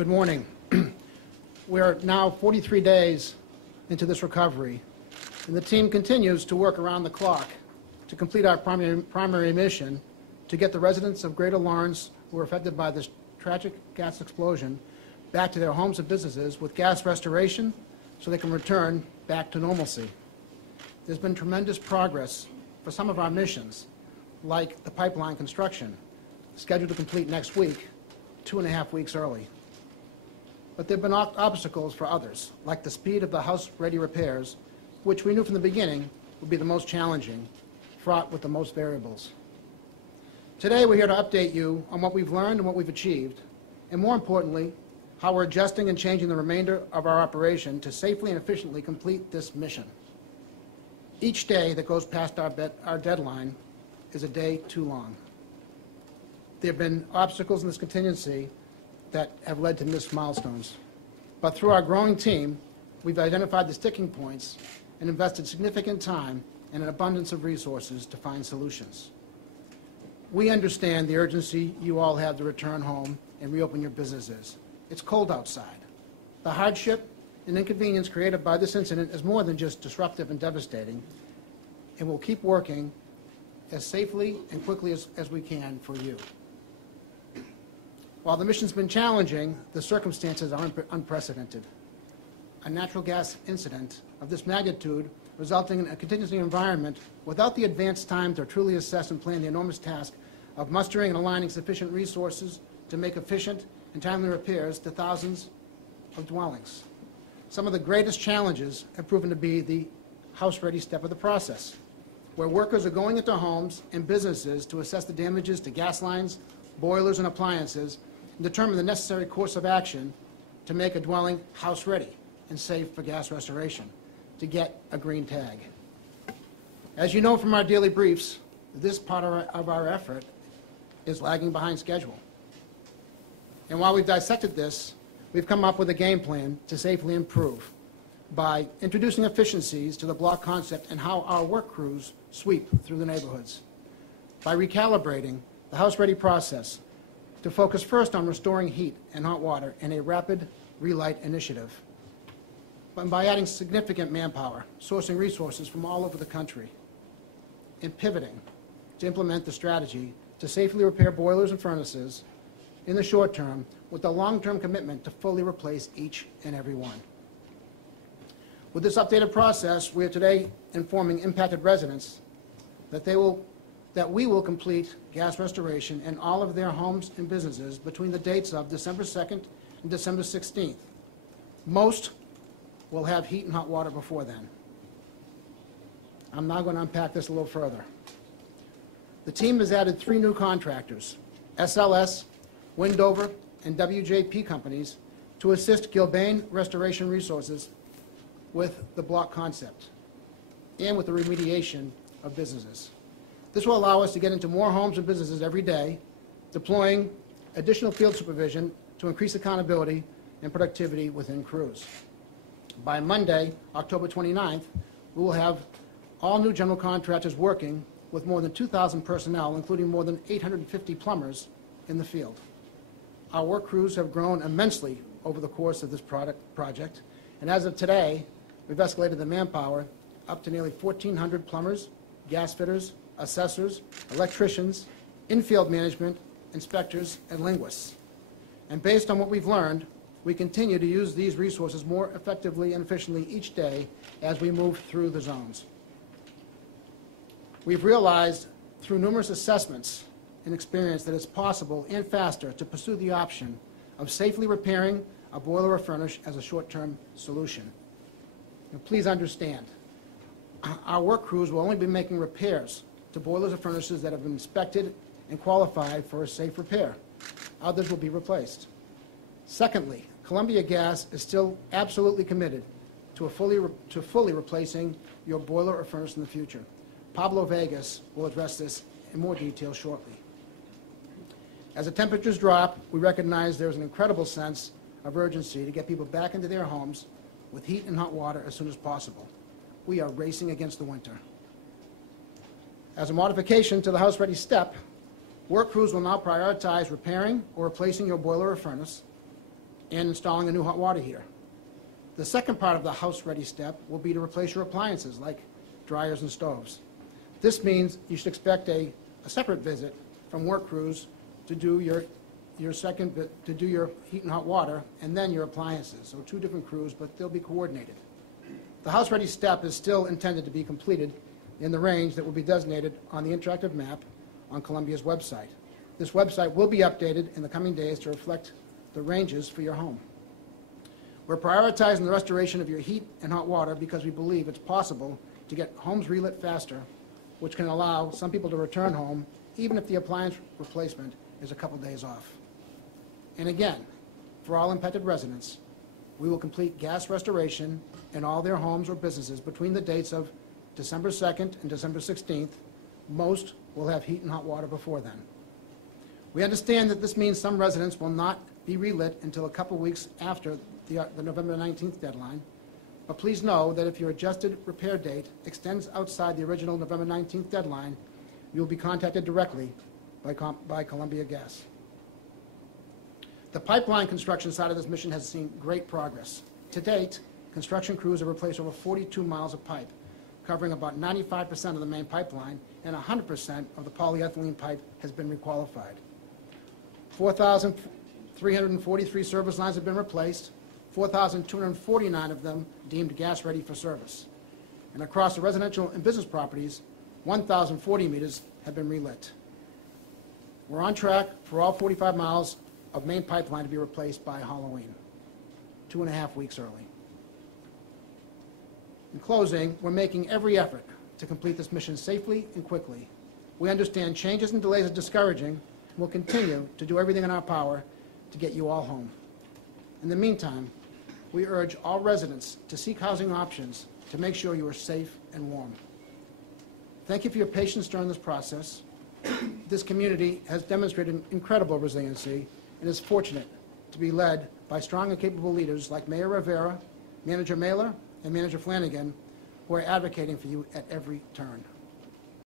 Good morning. We are now 43 days into this recovery, and the team continues to work around the clock to complete our primary mission to get the residents of Greater Lawrence who were affected by this tragic gas explosion back to their homes and businesses with gas restoration so they can return back to normalcy. There's been tremendous progress for some of our missions, like the pipeline construction, scheduled to complete next week, 2.5 weeks early. But there have been obstacles for others, like the speed of the house-ready repairs, which we knew from the beginning would be the most challenging, fraught with the most variables. Today we're here to update you on what we've learned and what we've achieved, and more importantly, how we're adjusting and changing the remainder of our operation to safely and efficiently complete this mission. Each day that goes past our deadline is a day too long. There have been obstacles in this contingency that have led to missed milestones. But through our growing team, we've identified the sticking points and invested significant time and an abundance of resources to find solutions. We understand the urgency you all have to return home and reopen your businesses. It's cold outside. The hardship and inconvenience created by this incident is more than just disruptive and devastating, and we'll keep working as safely and quickly as we can for you. While the mission's been challenging, the circumstances are unprecedented. A natural gas incident of this magnitude resulting in a contingency environment without the advanced time to truly assess and plan the enormous task of mustering and aligning sufficient resources to make efficient and timely repairs to thousands of dwellings. Some of the greatest challenges have proven to be the house-ready step of the process, where workers are going into homes and businesses to assess the damages to gas lines, boilers, and appliances, and determine the necessary course of action to make a dwelling house-ready and safe for gas restoration, to get a green tag. As you know from our daily briefs, this part of our effort is lagging behind schedule. And while we've dissected this, we've come up with a game plan to safely improve by introducing efficiencies to the block concept and how our work crews sweep through the neighborhoods, by recalibrating the house-ready process to focus first on restoring heat and hot water in a rapid relight initiative, but by adding significant manpower, sourcing resources from all over the country, and pivoting to implement the strategy to safely repair boilers and furnaces in the short term with a long-term commitment to fully replace each and every one. With this updated process, we are today informing impacted residents that we will complete gas restoration in all of their homes and businesses between the dates of December 2nd and December 16th. Most will have heat and hot water before then. I'm now going to unpack this a little further. The team has added 3 new contractors, SLS, Windover, and WJP companies, to assist Gilbane Restoration Resources with the block concept and with the remediation of businesses. This will allow us to get into more homes and businesses every day, deploying additional field supervision to increase accountability and productivity within crews. By Monday, October 29th, we will have all new general contractors working with more than 2,000 personnel, including more than 850 plumbers in the field. Our work crews have grown immensely over the course of this project, and as of today, we've escalated the manpower up to nearly 1,400 plumbers, gas fitters, assessors, electricians, in-field management, inspectors, and linguists. And based on what we've learned, we continue to use these resources more effectively and efficiently each day as we move through the zones. We've realized through numerous assessments and experience that it's possible and faster to pursue the option of safely repairing a boiler or furnace as a short-term solution. Now, please understand, our work crews will only be making repairs to boilers or furnaces that have been inspected and qualified for a safe repair. Others will be replaced. Secondly, Columbia Gas is still absolutely committed to fully replacing your boiler or furnace in the future. Pablo Vegas will address this in more detail shortly. As the temperatures drop, we recognize there's an incredible sense of urgency to get people back into their homes with heat and hot water as soon as possible. We are racing against the winter. As a modification to the house-ready step, work crews will now prioritize repairing or replacing your boiler or furnace, and installing a new hot water heater. The second part of the house-ready step will be to replace your appliances like dryers and stoves. This means you should expect a separate visit from work crews to do your heat and hot water and then your appliances. So 2 different crews, but they'll be coordinated. The house-ready step is still intended to be completed in the range that will be designated on the interactive map on Columbia's website. This website will be updated in the coming days to reflect the ranges for your home. We're prioritizing the restoration of your heat and hot water because we believe it's possible to get homes relit faster, which can allow some people to return home even if the appliance replacement is a couple days off. And again, for all impacted residents, we will complete gas restoration in all their homes or businesses between the dates of December 2nd and December 16th. Most will have heat and hot water before then. We understand that this means some residents will not be relit until a couple weeks after the November 19th deadline, but please know that if your adjusted repair date extends outside the original November 19th deadline, you will be contacted directly by Columbia Gas. The pipeline construction side of this mission has seen great progress. To date, construction crews have replaced over 42 miles of pipe, covering about 95% of the main pipeline, and 100% of the polyethylene pipe has been requalified. 4,343 service lines have been replaced, 4,249 of them deemed gas ready for service. And across the residential and business properties, 1,040 meters have been relit. We're on track for all 45 miles of main pipeline to be replaced by Halloween, 2.5 weeks early. In closing, we're making every effort to complete this mission safely and quickly. We understand changes and delays are discouraging, and we'll continue to do everything in our power to get you all home. In the meantime, we urge all residents to seek housing options to make sure you are safe and warm. Thank you for your patience during this process. This community has demonstrated incredible resiliency and is fortunate to be led by strong and capable leaders like Mayor Rivera, Manager Mailer, and Manager Flanagan, who are advocating for you at every turn.